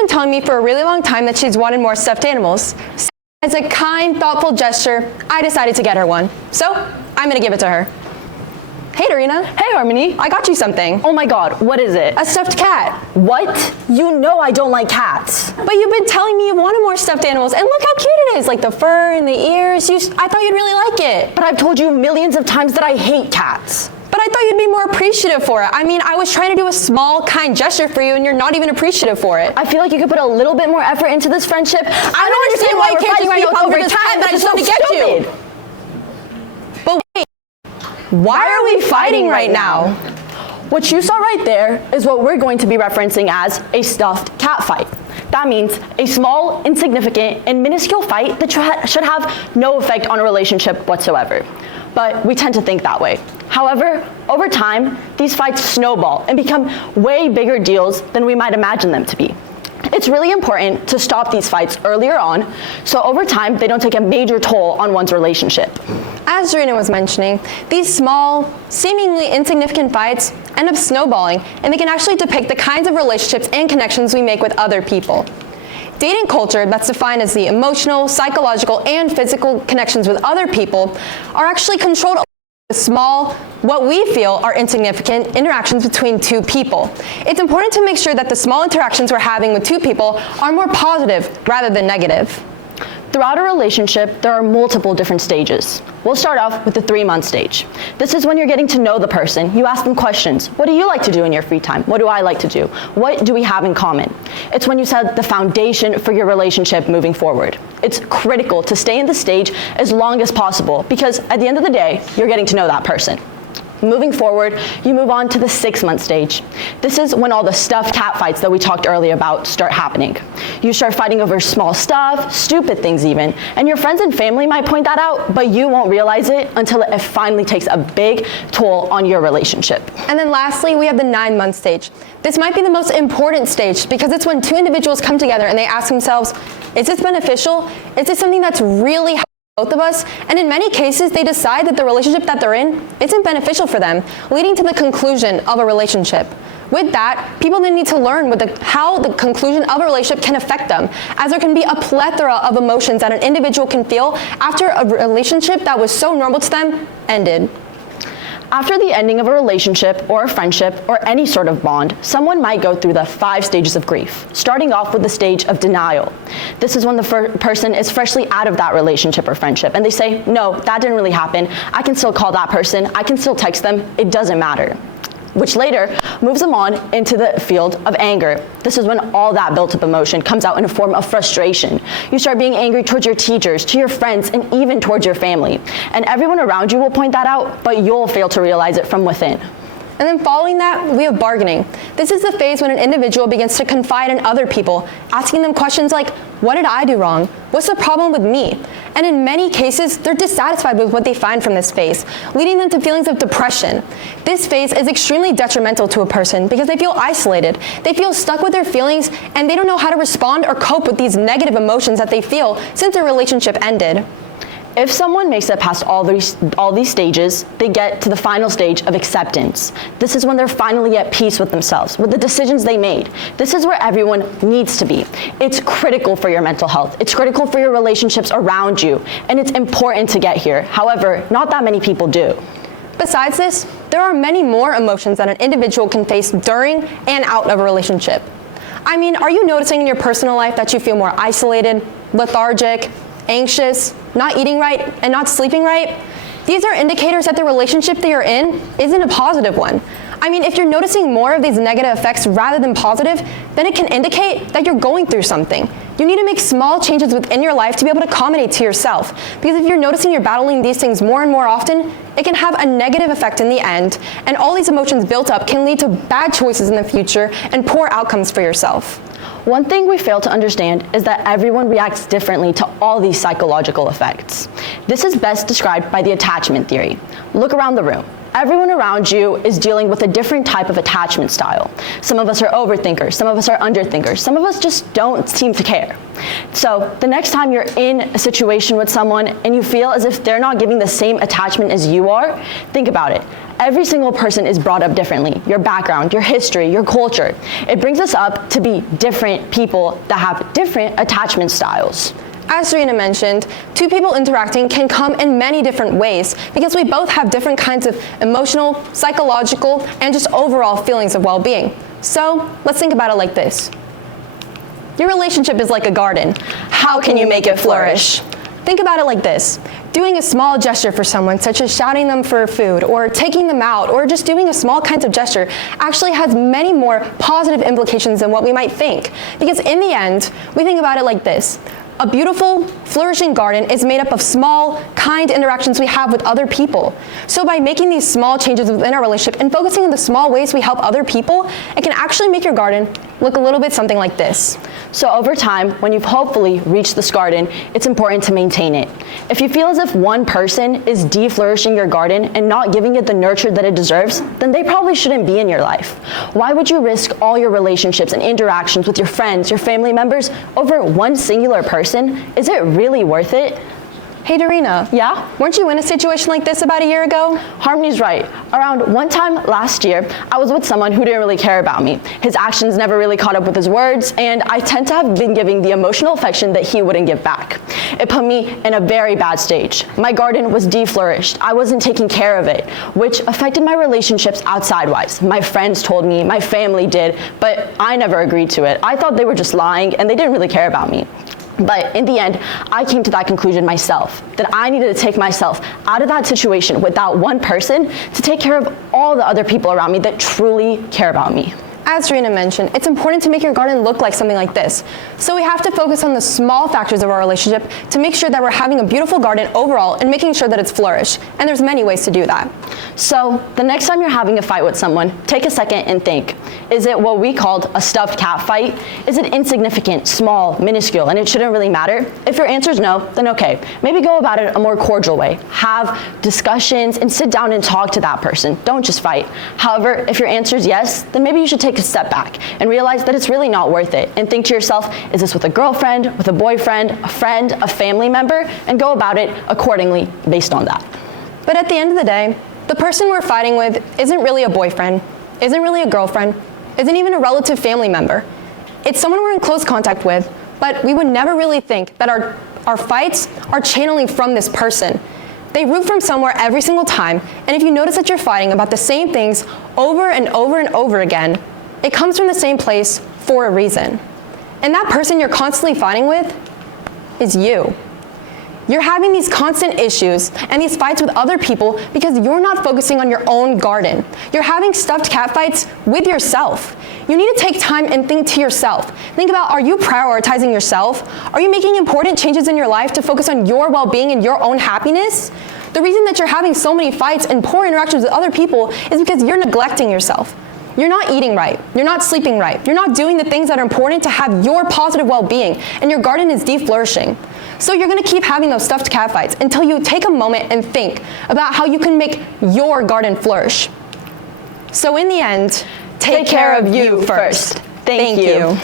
been telling me for a really long time that she's wanted more stuffed animals. So as a kind, thoughtful gesture, I decided to get her one. So I'm gonna give it to her. Hey Dorina. Hey Harmony. I got you something. Oh my god, what is it? A stuffed cat. What? You know I don't like cats. But you've been telling me you wanted more stuffed animals, and look how cute it is, like the fur and the ears. I thought you'd really like it. But I've told you millions of times that I hate cats. But I thought you'd be more appreciative for it. I mean, I was trying to do a small, kind gesture for you, and you're not even appreciative for it. I feel like you could put a little bit more effort into this friendship. I don't understand why you can't just be over this cat that I just want to get you. But wait, why are we fighting right now? What you saw right there is what we're going to be referencing as a stuffed cat fight. That means a small, insignificant, and minuscule fight that should have no effect on a relationship whatsoever. But we tend to think that way. However, over time, these fights snowball and become way bigger deals than we might imagine them to be. It's really important to stop these fights earlier on, so over time, they don't take a major toll on one's relationship. As Dorina was mentioning, these small, seemingly insignificant fights end up snowballing, and they can actually depict the kinds of relationships and connections we make with other people. Dating culture, that's defined as the emotional, psychological, and physical connections with other people, are actually controlled by small, what we feel are insignificant interactions between two people. It's important to make sure that the small interactions we're having with two people are more positive rather than negative. Throughout a relationship, there are multiple different stages. We'll start off with the 3-month stage. This is when you're getting to know the person. You ask them questions. What do you like to do in your free time? What do I like to do? What do we have in common? It's when you set the foundation for your relationship moving forward. It's critical to stay in this stage as long as possible because at the end of the day, you're getting to know that person. Moving forward, you move on to the 6-month stage. This is when all the stuffed cat fights that we talked earlier about start happening. You start fighting over small stuff, stupid things even, and your friends and family might point that out, but you won't realize it until it finally takes a big toll on your relationship. And then lastly, we have the 9-month stage. This might be the most important stage because it's when two individuals come together and they ask themselves, is this beneficial? Is this something that's really both of us? And in many cases, they decide that the relationship that they're in isn't beneficial for them, leading to the conclusion of a relationship. With that, people then need to learn how the conclusion of a relationship can affect them, as there can be a plethora of emotions that an individual can feel after a relationship that was so normal to them ended. After the ending of a relationship or a friendship or any sort of bond, someone might go through the 5 stages of grief, starting off with the stage of denial. This is when the person is freshly out of that relationship or friendship and they say, no, that didn't really happen. I can still call that person. I can still text them. It doesn't matter. Which later moves them on into the field of anger. This is when all that built up emotion comes out in a form of frustration. You start being angry towards your teachers, to your friends, and even towards your family. And everyone around you will point that out, but you'll fail to realize it from within. And then following that, we have bargaining. This is the phase when an individual begins to confide in other people, asking them questions like, what did I do wrong? What's the problem with me? And in many cases, they're dissatisfied with what they find from this phase, leading them to feelings of depression. This phase is extremely detrimental to a person because they feel isolated. They feel stuck with their feelings, and they don't know how to respond or cope with these negative emotions that they feel since their relationship ended. If someone makes it past all these stages, they get to the final stage of acceptance. This is when they're finally at peace with themselves, with the decisions they made. This is where everyone needs to be. It's critical for your mental health. It's critical for your relationships around you, and it's important to get here. However, not that many people do. Besides this, there are many more emotions that an individual can face during and out of a relationship. I mean, are you noticing in your personal life that you feel more isolated, lethargic, anxious, not eating right, and not sleeping right? These are indicators that the relationship that you're in isn't a positive one. I mean, if you're noticing more of these negative effects rather than positive, then it can indicate that you're going through something. You need to make small changes within your life to be able to accommodate to yourself. Because if you're noticing you're battling these things more and more often, it can have a negative effect in the end, and all these emotions built up can lead to bad choices in the future and poor outcomes for yourself. One thing we fail to understand is that everyone reacts differently to all these psychological effects. This is best described by the attachment theory. Look around the room. Everyone around you is dealing with a different type of attachment style. Some of us are overthinkers, some of us are underthinkers, some of us just don't seem to care. So the next time you're in a situation with someone and you feel as if they're not giving the same attachment as you are, think about it. every single person is brought up differently. Your background, your history, your culture. It brings us up to be different people that have different attachment styles. As Dorina mentioned, two people interacting can come in many different ways because we both have different kinds of emotional, psychological, and just overall feelings of well-being. So let's think about it like this. Your relationship is like a garden. How can you make it flourish? Think about it like this. Doing a small gesture for someone, such as shouting them for food, or taking them out, or just doing a small kinds of gesture, actually has many more positive implications than what we might think. Because in the end, we think about it like this. A beautiful, flourishing garden is made up of small, kind interactions we have with other people. So by making these small changes within our relationship and focusing on the small ways we help other people, it can actually make your garden look a little bit something like this. So over time, when you've hopefully reached this garden, it's important to maintain it. If you feel as if one person is de-flourishing your garden and not giving it the nurture that it deserves, then they probably shouldn't be in your life. Why would you risk all your relationships and interactions with your friends, your family members, over one singular person? Is it really worth it? Hey Dorina. Yeah? Weren't you in a situation like this about a year ago? Harmony's right. Around one time last year, I was with someone who didn't really care about me. His actions never really caught up with his words, and I tend to have been giving the emotional affection that he wouldn't give back. It put me in a very bad stage. My garden was de-flourished. I wasn't taking care of it, which affected my relationships outside-wise. My friends told me, my family did, but I never agreed to it. I thought they were just lying, and they didn't really care about me. But in the end, I came to that conclusion myself, that I needed to take myself out of that situation without one person to take care of all the other people around me that truly care about me. As Dorina mentioned, it's important to make your garden look like something like this. So we have to focus on the small factors of our relationship to make sure that we're having a beautiful garden overall and making sure that it's flourished. And there's many ways to do that. So the next time you're having a fight with someone, take a second and think. Is it what we called a stuffed cat fight? Is it insignificant, small, minuscule, and it shouldn't really matter? If your answer is no, then okay. Maybe go about it a more cordial way. Have discussions and sit down and talk to that person. Don't just fight. However, if your answer is yes, then maybe you should take a step back and realize that it's really not worth it. And think to yourself, is this with a girlfriend, with a boyfriend, a friend, a family member? And go about it accordingly based on that. But at the end of the day, the person we're fighting with isn't really a boyfriend, isn't really a girlfriend, isn't even a relative family member. It's someone we're in close contact with, but we would never really think that our fights are channeling from this person. They root from somewhere every single time, and if you notice that you're fighting about the same things over and over and over again, it comes from the same place for a reason. And that person you're constantly fighting with is you. You're having these constant issues and these fights with other people because you're not focusing on your own garden. You're having stuffed cat fights with yourself. You need to take time and think to yourself. Think about, are you prioritizing yourself? Are you making important changes in your life to focus on your well-being and your own happiness? The reason that you're having so many fights and poor interactions with other people is because you're neglecting yourself. You're not eating right. You're not sleeping right. You're not doing the things that are important to have your positive well-being, and your garden is de-flourishing. So you're gonna keep having those stuffed cat fights until you take a moment and think about how you can make your garden flourish. So in the end, take care of you first. Thank you.